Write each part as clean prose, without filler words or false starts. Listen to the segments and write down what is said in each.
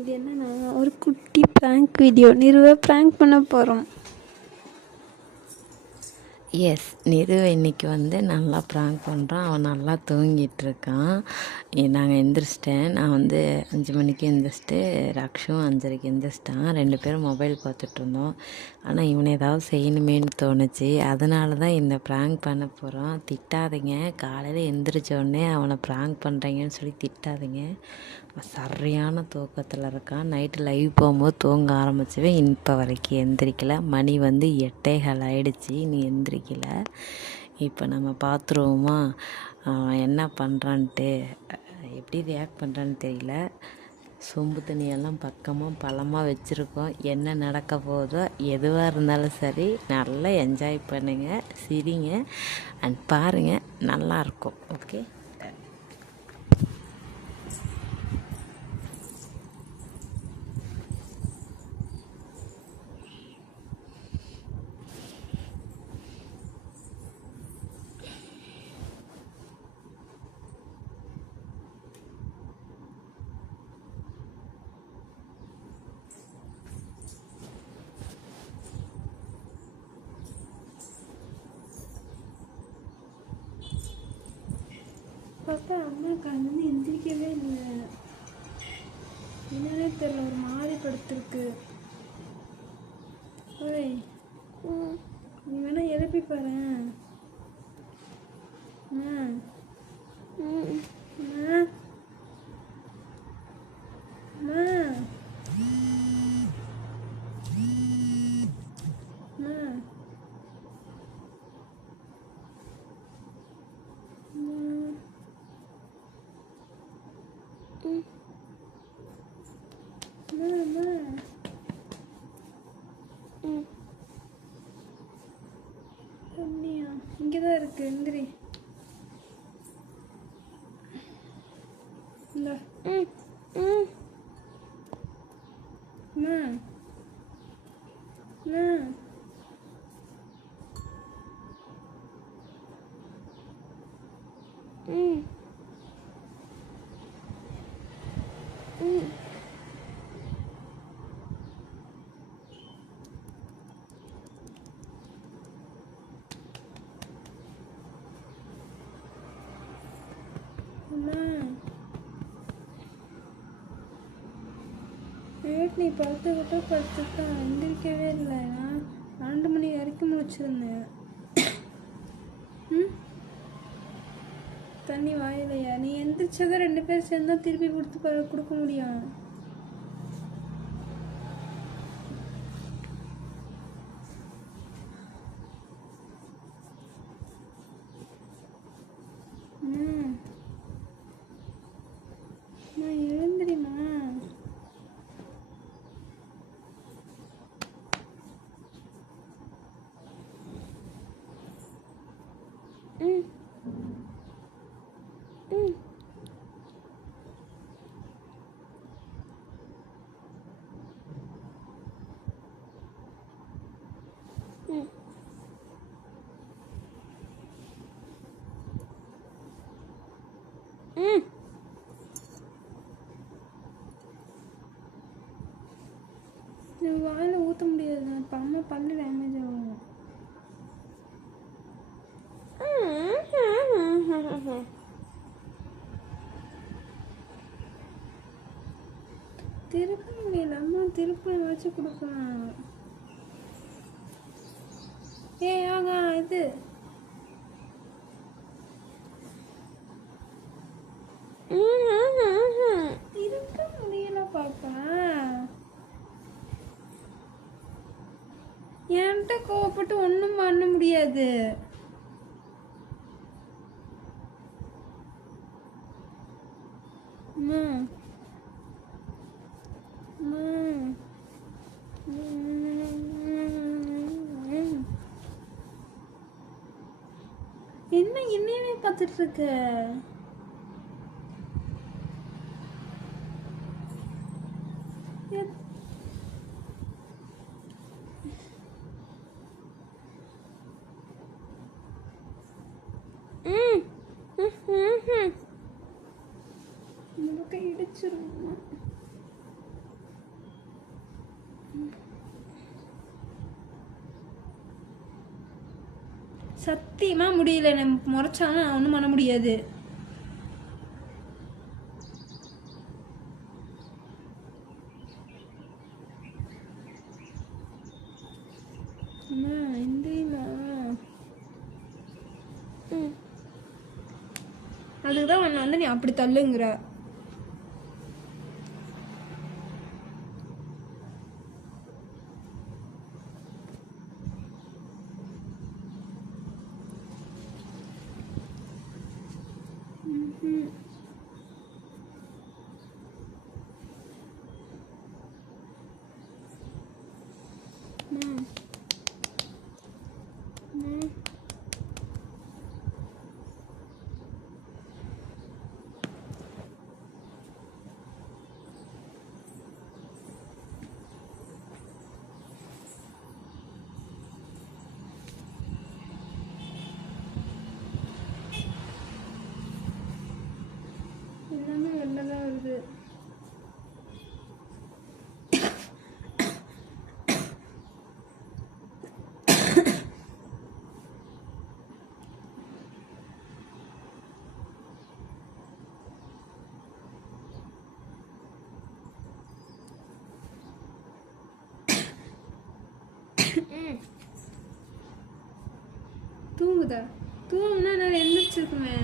இது என்னன்னா ஒரு குட்டி ப்ராங்க் வீடியோ. நிறுவ ப்ராங்க் பண்ண போகிறோம். எஸ், நிறுவை இன்றைக்கி நல்லா ப்ராங்க் பண்ணுறான். அவன் நல்லா தூங்கிட்டுருக்கான். நாங்கள் எந்திரிச்சிட்டேன். நான் 5 மணிக்கு எந்திரிச்சிட்டு ரக்ஷும் 5:30க்கு எந்திரிச்சிட்டான். 2 பேரும் மொபைல் பார்த்துட்ருந்தோம். ஆனால் இவனை ஏதாவது செய்யணுமேன்னு தோணுச்சு. அதனால தான் இந்த ப்ராங்க் பண்ண போகிறோம். திட்டாதீங்க, காலையில் எந்திரிச்சோடனே அவனை ப்ராங்க் பண்ணுறீங்கன்னு சொல்லி திட்டாதீங்க. சரியான தூக்கத்தில் இருக்கான். நைட்டு லைவ் போகும்போது தூங்க ஆரம்பிச்சவே இப்போ வரைக்கும் எந்திரிக்கலை. மணி 8:15 ஆகிடுச்சி, நீ எந்திரிக்கலை. இப்போ நம்ம பார்த்துருவோமா அவன் என்ன பண்ணுறான்ட்டு. எப்படி ரியாக்ட் பண்ணுறான்னு தெரியல. சொம்பு தண்ணியெல்லாம் பக்கமாக பழமாக வச்சுருக்கோம். என்ன நடக்க போதோ எதுவாக இருந்தாலும் சரி, நல்லா என்ஜாய் பண்ணுங்கள், சிரிங்க அண்ட் பாருங்கள், நல்லாயிருக்கும். ஓகே. பார்த்தா அம்மா காலையில எந்திரிக்கவே இல்லை. என்னன்னே தெரியல, ஒரு மாதிரி படுத்துருக்கு. ஓய், நீ வேணா எழுப்பி பாரு. அப்படியா? இங்கேதான் இருக்கு, எந்திரி. இந்த நைட் நீ படுத்துக்கிட்டா எந்திரிக்கவே இல்லை. நான் 2 மணி வரைக்கும் முடிச்சிருந்தேன். தண்ணி வாயிலையா? நீ எந்திரிச்சதை 2 பேர் சேர்ந்தா திருப்பி கொடுக்க முடியும். நான் எழுந்திரிமா. வாயில் ஊற்ற முடியாது. இப்போ அம்மா பல்லு டேமேஜ் ஆகும். திருப்ப முடியல. அம்மா திருப்பி வச்சு கொடுக்கலாம். ஆகா இது இருக்க முடியல பாப்பா. என்கிட்ட கோவப்பட்டு ஒன்றும் பண்ண முடியாது. என்ன என்னையவே பார்த்துட்டு இருக்க? முழுக்க இடிச்சிருமா. சத்தியமாக முடியல. நம்ம முறைச்சாலும் நான் ஒன்றும் பண்ண முடியாது. அம்மா இந்திரிமா அதுக்கு தான் உன்னை வந்து நீ அப்படி தள்ளுங்கிற. எல்லாமே வெளில தான் வருது. தூங்குதா? தூங்குனா நான் எந்திரிச்சிருக்குமே.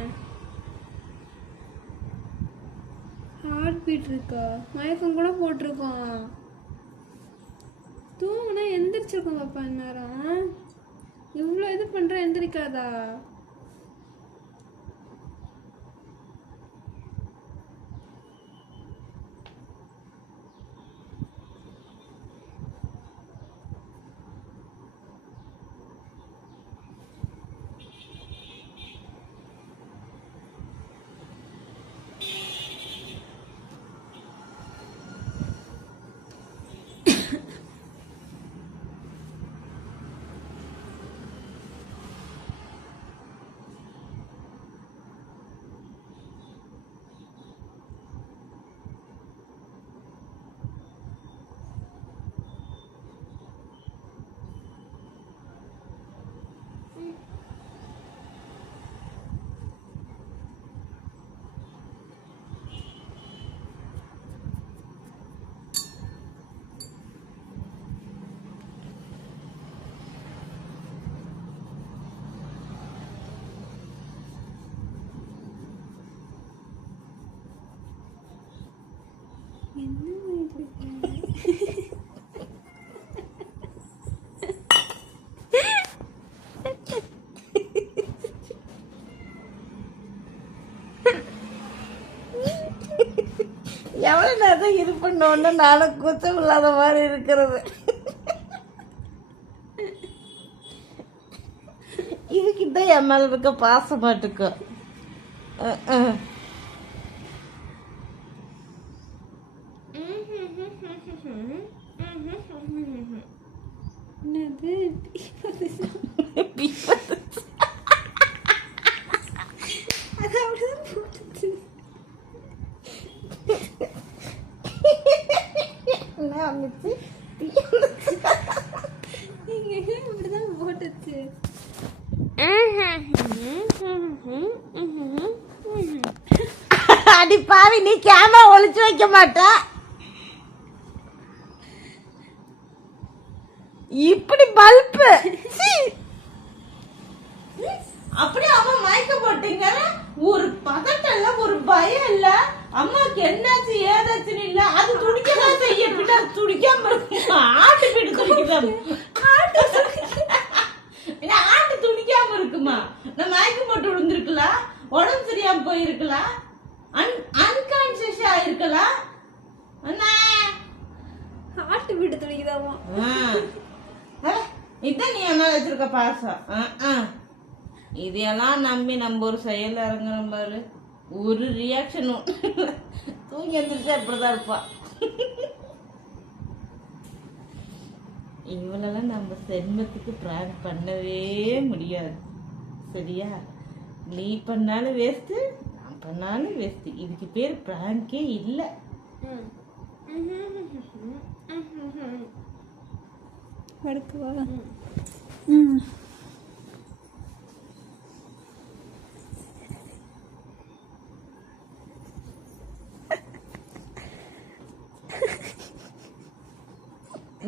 ஹார்ட் பீட் இருக்கா? மயக்கம் கூட போட்டிருக்கோம். தூங்குனா எந்திரிச்சிருக்கோங்க அப்பா. நேரம் இவ்வளோ இது பண்ணுற எந்திரிக்காதா? என்ன பண்ணிட்டு இருக்கீங்க? எவ்வளோ நேரம் இது பண்ணோன்னு நானும் கூச்சம் இல்லாத மாதிரி இருக்கிறது. இதுக்கிட்ட என் மேல இருக்க பாசமாட்டுக்கும். என்னது அது அப்படிதான் போட்டுச்சு. இப்படிதான் போட்டுச்சு. அடி பாவி, நீ கேமரா ஒளிச்சு வைக்க மாட்ட. இப்படி பல்பு அப்படி அவன் மயக்க போட்டீங்க. ஒரு பதட்டம் இல்ல, ஒரு பயம் இல்ல. அம்மாக்கு என்னாச்சு ஏதாச்சுன்னு இல்ல. அது துடிக்கதான் செய்ய. பின்னா துடிக்காம இருக்குமா? ஆட்டு பிடி துடிக்குதான். ஆட்டு துடிக்காம இருக்குமா? நான் மயக்கம் போட்டு விழுந்திருக்கலாம், உடம்பு சரியாம போயிருக்கலாம், அன்கான்சியஸ் ஆயிருக்கலாம். ஆட்டு வீட்டு துணிக்குதாமா? இதான் நீ என்ன வச்சிருக்க பாசம். இதையெல்லாம் நம்பி நம்ம ஒரு செயல் இறங்குற பாரு, ஒரு ரியாக்ஷனும். தூங்கி எழுந்திரிச்சா இப்படிதான் இருப்பா. இவளெல்லாம் நம்ம சென்மத்துக்கு பிராங்க் பண்ணவே முடியாது. சரியா? நீ பண்ணாலும் வேஸ்ட்டு, நான் பண்ணாலும் வேஸ்ட்டு. இதுக்கு பேர் பிராங்கே இல்லை. படுக்குவா?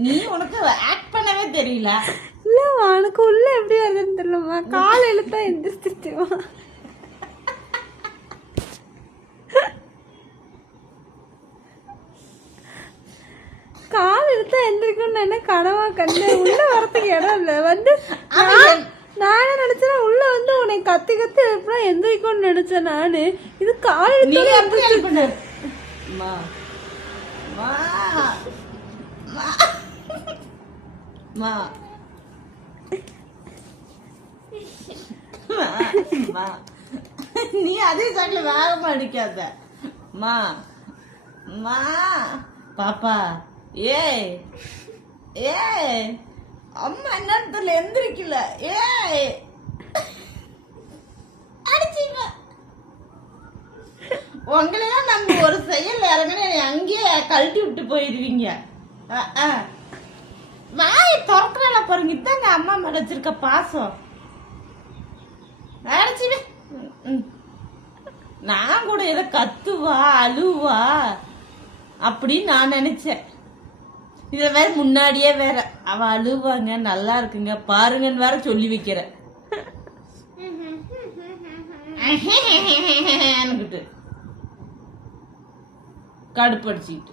நீ உனக்கு ஆக்ட் பண்ணவே தெரியல. இல்லம்மா எனக்கு உள்ள எப்படி வருதுன்னு தெரியலம்மா. காலையில தான் எந்திரிச்சிச்சுமா. காலையில தான் எந்திரிக்கணும்னு என்ன கனவா கண்டேன். உள்ள வரத்துக்கு இடம் இல்லை. வந்து நானே நினைச்சேன் உள்ள வந்து உன்னை கத்தி கத்தி எப்படிலாம் எந்திரிக்கணும்னு நினைச்சேன் நானு. இது காலையில நீ அதே சாட்ல வேகமா அடிக்காத. மா மா பாப்பா ஏய் ஏய் அம்மா என்னத்துல எந்திரிக்கல. ஏய் அடிச்சிங்க. உங்களெல்லாம் நம்ம ஒரு செயல் இறங்கின அங்கேயே கழட்டி விட்டு போயிருவீங்க. வாயை திறக்கல பாருங்க. இதாங்க அம்மா மேல வச்சிருக்க பாசம். அடிச்சுவே. நான் கூட ஏதோ கத்துவா அழுவா அப்படின்னு நான் நினைச்சேன். இத வேற முன்னாடியே வேற அவ அழுவாங்க நல்லா இருக்குங்க பாருங்கன்னு வேற சொல்லி வைக்கிறேன். கடுப்படிச்சுக்கிட்டு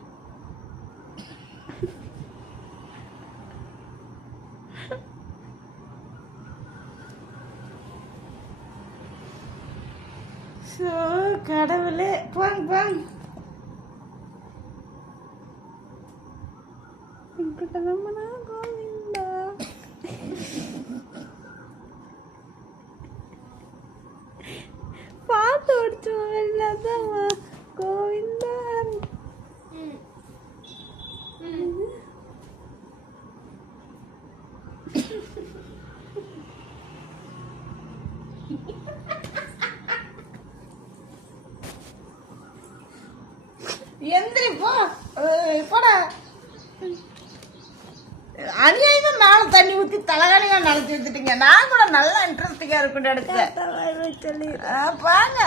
கடவுளே போங்க போங்க. கோவிந்தா பாத்து ஓடிச்சு வெளிலதாம்மா. கோவிந்தா எந்திரி போ போடா. அநியாயமா மேல தண்ணி ஊத்தி தலகாணியா நினைச்சு வச்சுட்டீங்க. நான் கூட நல்லா இன்ட்ரெஸ்டிங்கா இருக்குன்னு எடுக்கிறேன். பாங்க